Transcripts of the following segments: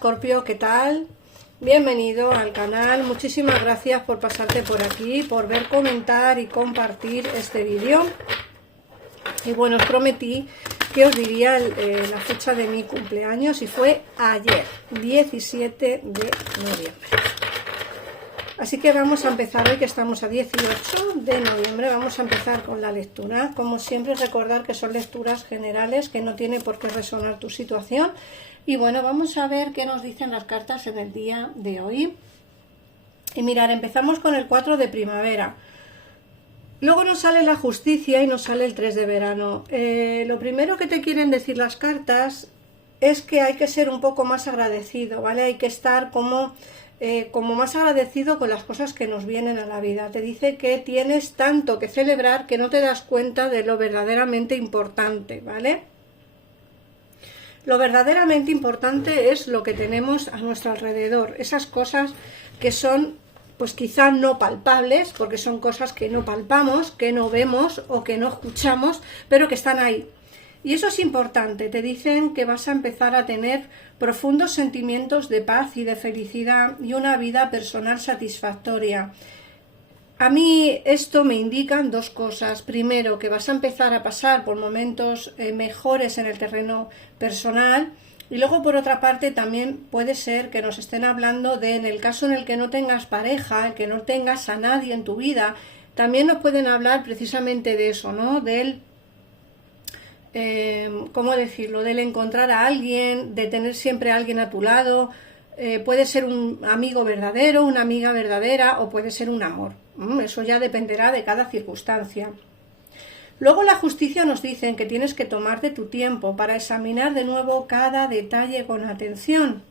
Escorpio, ¿qué tal? Bienvenido al canal, muchísimas gracias por pasarte por aquí, por ver, comentar y compartir este vídeo. Y bueno, os prometí que os diría la fecha de mi cumpleaños y fue ayer, 17 de noviembre. Así que vamos a empezar hoy, que estamos a 18 de noviembre, vamos a empezar con la lectura. Como siempre, recordar que son lecturas generales, que no tiene por qué resonar tu situación. Y bueno, vamos a ver qué nos dicen las cartas en el día de hoy. Y mirar, empezamos con el 4 de primavera. Luego nos sale la justicia y nos sale el 3 de verano. Lo primero que te quieren decir las cartas es que hay que ser un poco más agradecido, ¿vale? Hay que estar como más agradecido con las cosas que nos vienen a la vida. Te dice que tienes tanto que celebrar que no te das cuenta de lo verdaderamente importante, ¿vale? Lo verdaderamente importante es lo que tenemos a nuestro alrededor, esas cosas que son, pues quizá no palpables, porque son cosas que no palpamos, que no vemos o que no escuchamos, pero que están ahí. Y eso es importante. Te dicen que vas a empezar a tener profundos sentimientos de paz y de felicidad y una vida personal satisfactoria. A mí esto me indican dos cosas. Primero, que vas a empezar a pasar por momentos mejores en el terreno personal. Y luego, por otra parte, también puede ser que nos estén hablando de, en el caso en el que no tengas pareja, que no tengas a nadie en tu vida, también nos pueden hablar precisamente de eso, ¿no? Del ¿cómo decirlo? Del encontrar a alguien, de tener siempre a alguien a tu lado. Puede ser un amigo verdadero, una amiga verdadera, o puede ser un amor. Eso ya dependerá de cada circunstancia. Luego la justicia nos dicen que tienes que tomarte tu tiempo para examinar de nuevo cada detalle con atención.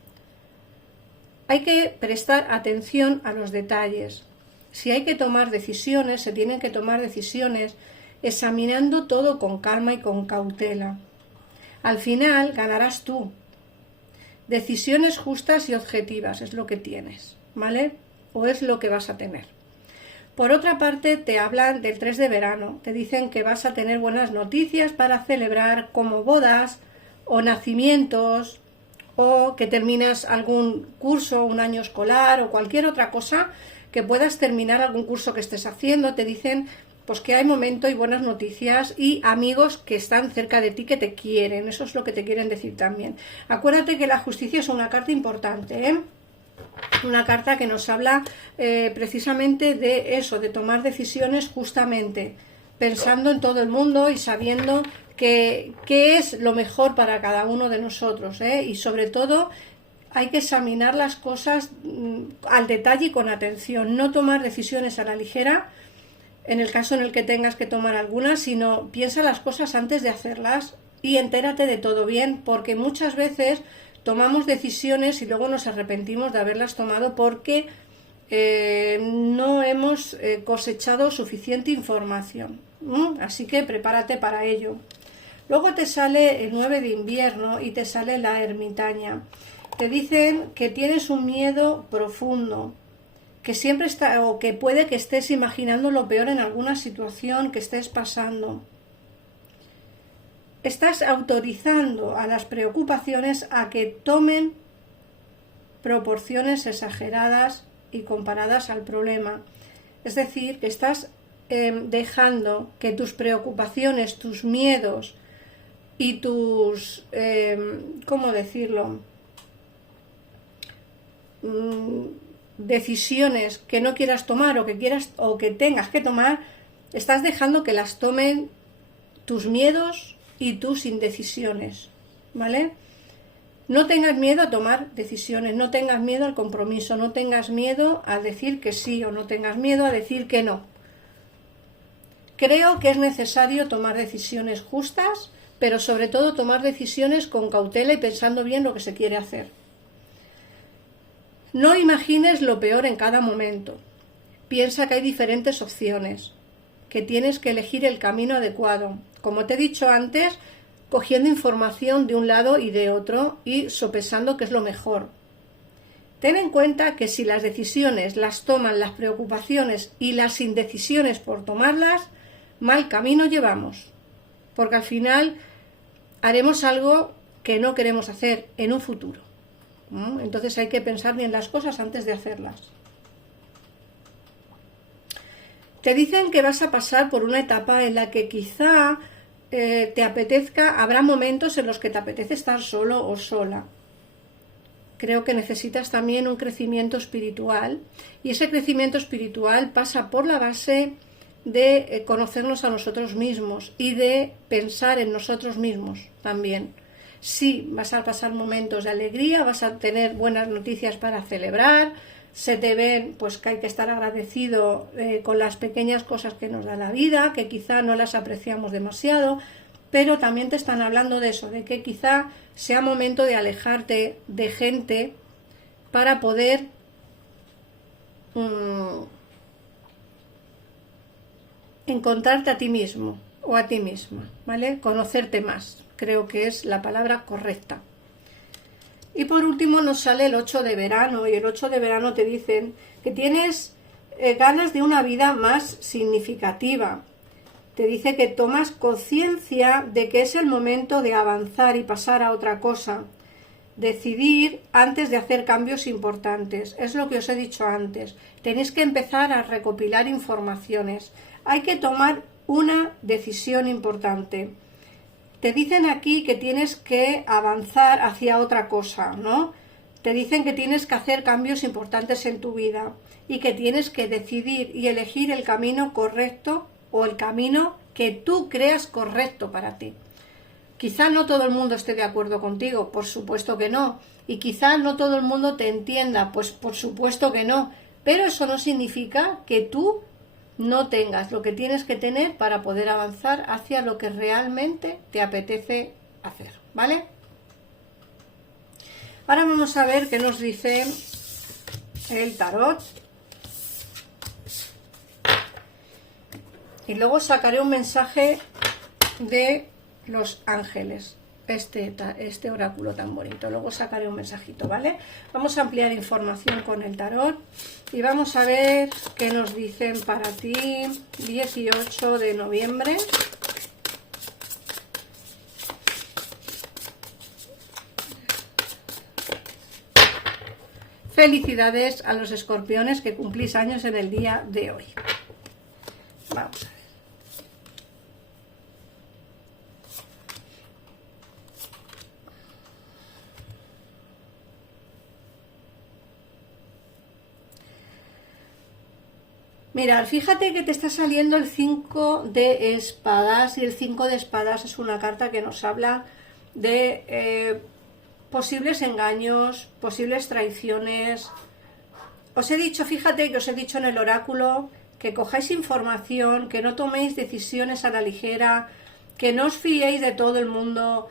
Hay que prestar atención a los detalles. Si hay que tomar decisiones, se tienen que tomar decisiones examinando todo con calma y con cautela. Al final ganarás tú. Decisiones justas y objetivas es lo que tienes, ¿vale? O es lo que vas a tener. Por otra parte, te hablan del 3 de verano. Te dicen que vas a tener buenas noticias para celebrar, como bodas o nacimientos, o que terminas algún curso, un año escolar o cualquier otra cosa, que puedas terminar algún curso que estés haciendo. Te dicen pues que hay momento y buenas noticias y amigos que están cerca de ti, que te quieren. Eso es lo que te quieren decir también. Acuérdate que la justicia es una carta importante, ¿eh? Una carta que nos habla precisamente de eso, de tomar decisiones justamente pensando en todo el mundo y sabiendo qué es lo mejor para cada uno de nosotros, ¿eh? Y sobre todo hay que examinar las cosas al detalle y con atención, no tomar decisiones a la ligera en el caso en el que tengas que tomar algunas, sino piensa las cosas antes de hacerlas y entérate de todo bien, porque muchas veces tomamos decisiones y luego nos arrepentimos de haberlas tomado porque no hemos cosechado suficiente información. Así que prepárate para ello. Luego te sale el 9 de invierno y te sale la ermitaña. Te dicen que tienes un miedo profundo, que siempre está, o que puede que estés imaginando lo peor en alguna situación que estés pasando. Estás autorizando a las preocupaciones a que tomen proporciones exageradas y comparadas al problema. Es decir, que estás dejando que tus preocupaciones, tus miedos y tus, ¿cómo decirlo? Decisiones que no quieras tomar o que quieras o que tengas que tomar, estás dejando que las tomen tus miedos y tus indecisiones, ¿vale? No tengas miedo a tomar decisiones, no tengas miedo al compromiso, no tengas miedo a decir que sí o no tengas miedo a decir que no. Creo que es necesario tomar decisiones justas, pero sobre todo tomar decisiones con cautela y pensando bien lo que se quiere hacer. No imagines lo peor en cada momento. Piensa que hay diferentes opciones, que tienes que elegir el camino adecuado. Como te he dicho antes, cogiendo información de un lado y de otro y sopesando qué es lo mejor. Ten en cuenta que si las decisiones las toman las preocupaciones y las indecisiones por tomarlas, mal camino llevamos, porque al final haremos algo que no queremos hacer en un futuro. Entonces hay que pensar bien las cosas antes de hacerlas. Te dicen que vas a pasar por una etapa en la que quizá te apetezca, habrá momentos en los que te apetece estar solo o sola. Creo que necesitas también un crecimiento espiritual, y ese crecimiento espiritual pasa por la base de conocernos a nosotros mismos y de pensar en nosotros mismos también. Sí, vas a pasar momentos de alegría, vas a tener buenas noticias para celebrar, se te ven pues que hay que estar agradecido con las pequeñas cosas que nos da la vida, que quizá no las apreciamos demasiado, pero también te están hablando de eso, de que quizá sea momento de alejarte de gente para poder encontrarte a ti mismo o a ti misma, ¿vale? Conocerte más, creo que es la palabra correcta. Y por último nos sale el 8 de verano, y el 8 de verano te dicen que tienes ganas de una vida más significativa. Te dice que tomas conciencia de que es el momento de avanzar y pasar a otra cosa. Decidir antes de hacer cambios importantes. Es lo que os he dicho antes. Tenéis que empezar a recopilar informaciones. Hay que tomar una decisión importante. Te dicen aquí que tienes que avanzar hacia otra cosa, ¿no? Te dicen que tienes que hacer cambios importantes en tu vida y que tienes que decidir y elegir el camino correcto o el camino que tú creas correcto para ti. Quizá no todo el mundo esté de acuerdo contigo, por supuesto que no. Y quizá no todo el mundo te entienda, pues por supuesto que no. Pero eso no significa que tú no tengas lo que tienes que tener para poder avanzar hacia lo que realmente te apetece hacer, ¿vale? Ahora vamos a ver qué nos dice el tarot. Y luego sacaré un mensaje de los ángeles, este oráculo tan bonito. Luego sacaré un mensajito, ¿vale? Vamos a ampliar información con el tarot y vamos a ver qué nos dicen para ti 18 de noviembre. Felicidades a los escorpiones que cumplís años en el día de hoy. Vamos a ver. Mirad, fíjate que te está saliendo el 5 de espadas, y el 5 de espadas es una carta que nos habla de posibles engaños, posibles traiciones. Os he dicho, fíjate que os he dicho en el oráculo que cojáis información, que no toméis decisiones a la ligera, que no os fiéis de todo el mundo,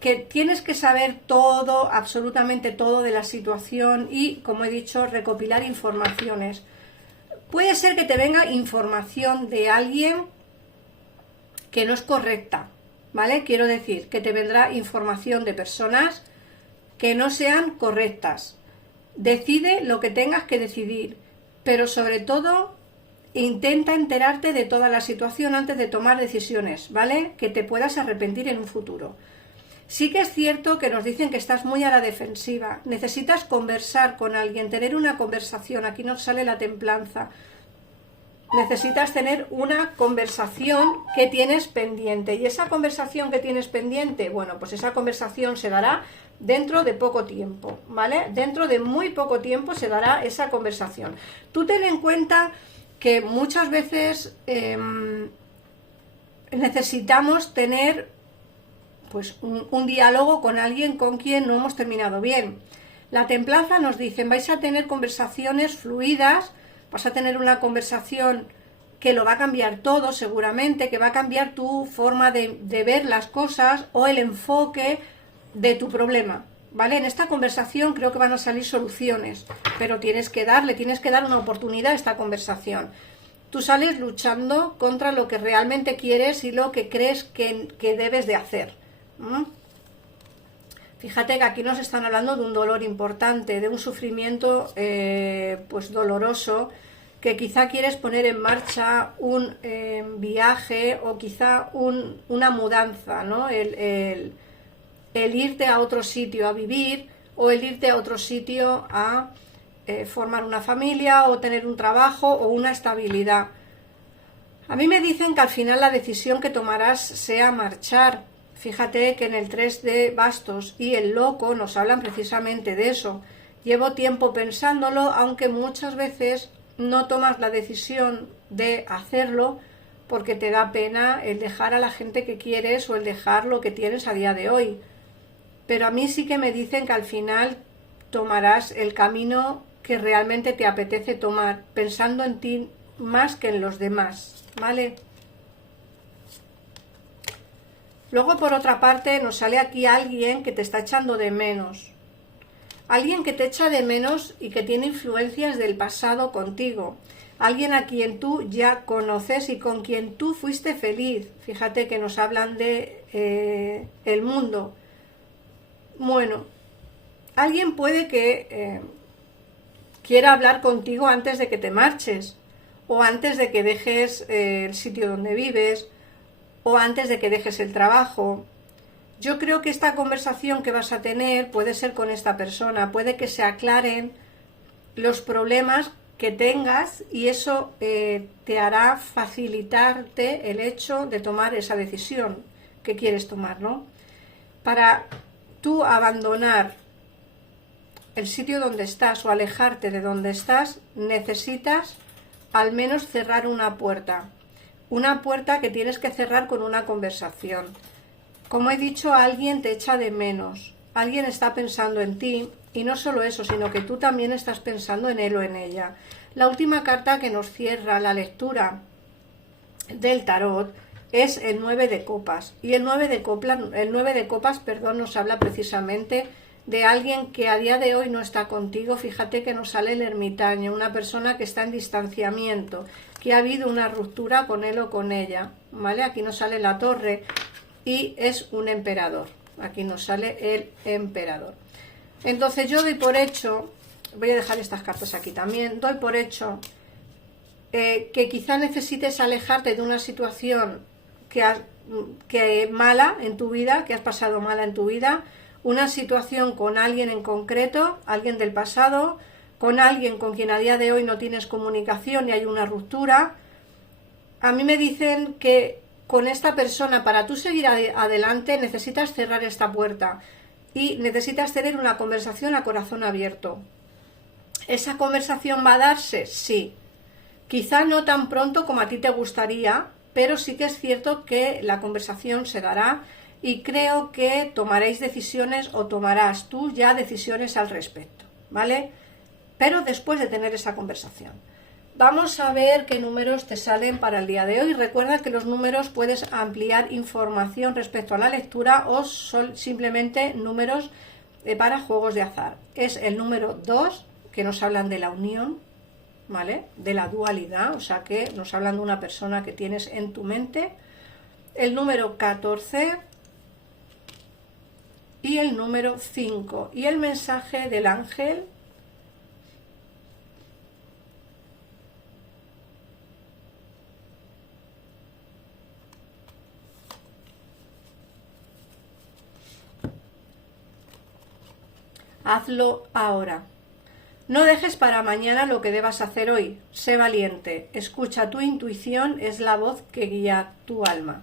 que tienes que saber todo, absolutamente todo de la situación y, como he dicho, recopilar informaciones. Puede ser que te venga información de alguien que no es correcta, ¿vale? Quiero decir que te vendrá información de personas que no sean correctas. Decide lo que tengas que decidir, pero sobre todo intenta enterarte de toda la situación antes de tomar decisiones, ¿vale? Que te puedas arrepentir en un futuro. Sí que es cierto que nos dicen que estás muy a la defensiva, necesitas conversar con alguien, tener una conversación, aquí nos sale la templanza. Necesitas tener una conversación que tienes pendiente, y esa conversación que tienes pendiente, bueno, pues esa conversación se dará dentro de poco tiempo, ¿vale? Dentro de muy poco tiempo se dará esa conversación. Tú ten en cuenta que muchas veces necesitamos tener pues un diálogo con alguien con quien no hemos terminado bien. La templanza nos dice, vais a tener conversaciones fluidas, vas a tener una conversación que lo va a cambiar todo seguramente, que va a cambiar tu forma de ver las cosas o el enfoque de tu problema, ¿vale? En esta conversación creo que van a salir soluciones, pero tienes que dar una oportunidad a esta conversación. Tú sales luchando contra lo que realmente quieres y lo que crees que debes de hacer. Fíjate que aquí nos están hablando de un dolor importante, de un sufrimiento pues doloroso, que quizá quieres poner en marcha un viaje o quizá una mudanza, ¿no? El irte a otro sitio a vivir, o el irte a otro sitio a formar una familia o tener un trabajo o una estabilidad. A mí me dicen que al final la decisión que tomarás sea marchar. Fíjate que en el 3 de bastos y el loco nos hablan precisamente de eso. Llevo tiempo pensándolo, aunque muchas veces no tomas la decisión de hacerlo porque te da pena el dejar a la gente que quieres o el dejar lo que tienes a día de hoy. Pero a mí sí que me dicen que al final tomarás el camino que realmente te apetece tomar, pensando en ti más que en los demás, ¿vale? Luego, por otra parte, nos sale aquí alguien que te está echando de menos. Alguien que te echa de menos y que tiene influencias del pasado contigo. Alguien a quien tú ya conoces y con quien tú fuiste feliz. Fíjate que nos hablan de el mundo. Bueno, alguien puede que quiera hablar contigo antes de que te marches, o antes de que dejes el sitio donde vives, o antes de que dejes el trabajo. Yo creo que esta conversación que vas a tener puede ser con esta persona, puede que se aclaren los problemas que tengas y eso te hará facilitarte el hecho de tomar esa decisión que quieres tomar, ¿no? Para tú abandonar el sitio donde estás o alejarte de donde estás, necesitas al menos cerrar una puerta que tienes que cerrar con una conversación. Como he dicho, alguien te echa de menos, alguien está pensando en ti y no solo eso, sino que tú también estás pensando en él o en ella. La última carta que nos cierra la lectura del tarot es el 9 de copas y el 9 de copas, nos habla precisamente de alguien que a día de hoy no está contigo. Fíjate que nos sale el ermitaño, una persona que está en distanciamiento, que ha habido una ruptura con él o con ella, ¿vale? Aquí nos sale la torre y es un emperador, aquí nos sale el emperador. Entonces yo doy por hecho, voy a dejar estas cartas aquí también, doy por hecho que quizá necesites alejarte de una situación que mala en tu vida, que has pasado mala en tu vida, una situación con alguien en concreto, alguien del pasado, con alguien con quien a día de hoy no tienes comunicación y hay una ruptura. A mí me dicen que con esta persona, para tú seguir adelante, necesitas cerrar esta puerta y necesitas tener una conversación a corazón abierto. ¿Esa conversación va a darse? Sí. Quizá no tan pronto como a ti te gustaría, pero sí que es cierto que la conversación se dará y creo que tomaréis decisiones o tomarás tú ya decisiones al respecto, ¿vale? Pero después de tener esa conversación. Vamos a ver qué números te salen para el día de hoy. Recuerda que los números puedes ampliar información respecto a la lectura o son simplemente números para juegos de azar. Es el número 2, que nos hablan de la unión, ¿vale? De la dualidad, o sea que nos hablan de una persona que tienes en tu mente. El número 14 y el número 5. Y el mensaje del ángel hazlo ahora. No dejes para mañana lo que debas hacer hoy. Sé valiente. Escucha tu intuición, es la voz que guía tu alma.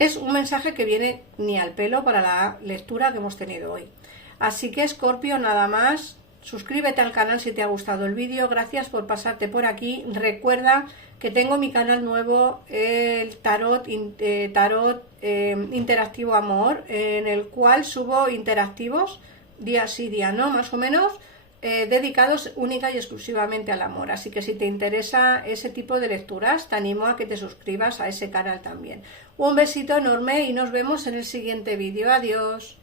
Es un mensaje que viene ni al pelo para la lectura que hemos tenido hoy. Así que, Escorpio, nada más. Suscríbete al canal si te ha gustado el vídeo. Gracias por pasarte por aquí. Recuerda que tengo mi canal nuevo, el Tarot Interactivo Amor, en el cual subo interactivos día sí, día no, más o menos, dedicados única y exclusivamente al amor. Así que si te interesa ese tipo de lecturas, te animo a que te suscribas a ese canal también. Un besito enorme y nos vemos en el siguiente vídeo. Adiós.